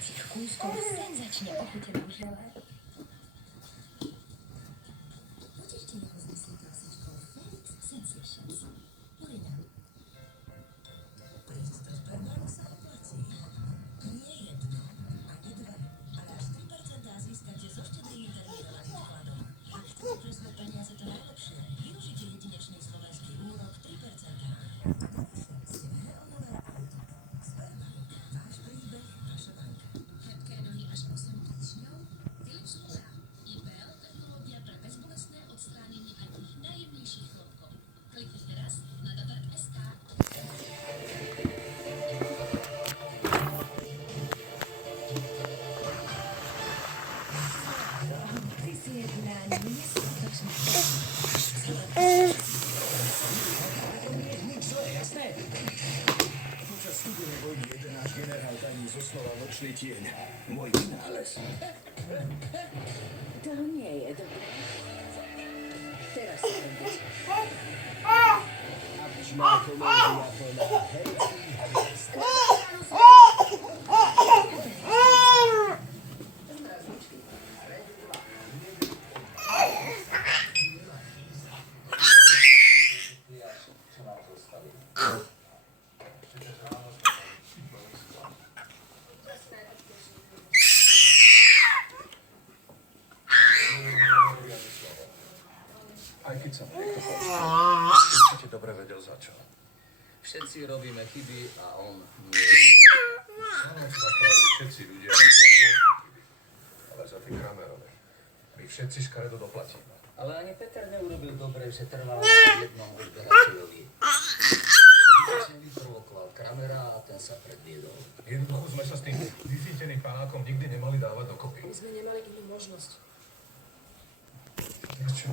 domácich kúskov senzačne ochutenou želé. Potešte jeho zmysly klasičkou Felix Sensation. Purina. Prísť do Sberbank sa oplatí. Nie jedno, ani dva, ale až 3% získate zo štedrými termínovaným vkladom. Ak chcete pre svoje peniaze to najlepšie, využite jedinečný slovenský úrok 3%. Počas studenej vojny jeden náš generál tajný zosnoval nočný tieň. Môj vynález. To nie je dobré. Teraz sa robiť. Aj keď sa niekto určite dobre vedel za čo. Všetci robíme chyby a on nie. Áno, má pravdu, všetci ľudia robia rôzne chyby. Ale za tie Kramerové. My všetci škaredo doplatíme. Ale ani Peter neurobil dobre, že trval na jednom odberateľovi. Zbytočne vyprovokoval Kramera a ten sa predviedol. Jednoducho sme sa s tým vyfíteným panákom nikdy nemali dávať dokopy. My sme nemali inú možnosť. Prečo?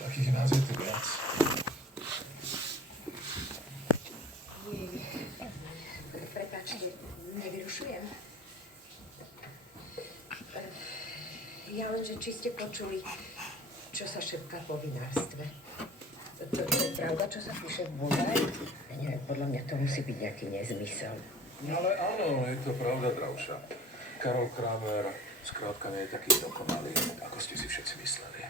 Takých nás je tu viac. Prepáčte, nevyrušujem. Ja lenže, či ste počuli, čo sa šepká po vinárstve. To je pravda, čo sa píše v Bulaj? Neviem, podľa mňa to musí byť nejaký nezmysel. Ale áno, je to pravda, Drauša. Karol Kramer skrátka nie je taký dokonalý, ako ste si všetci mysleli.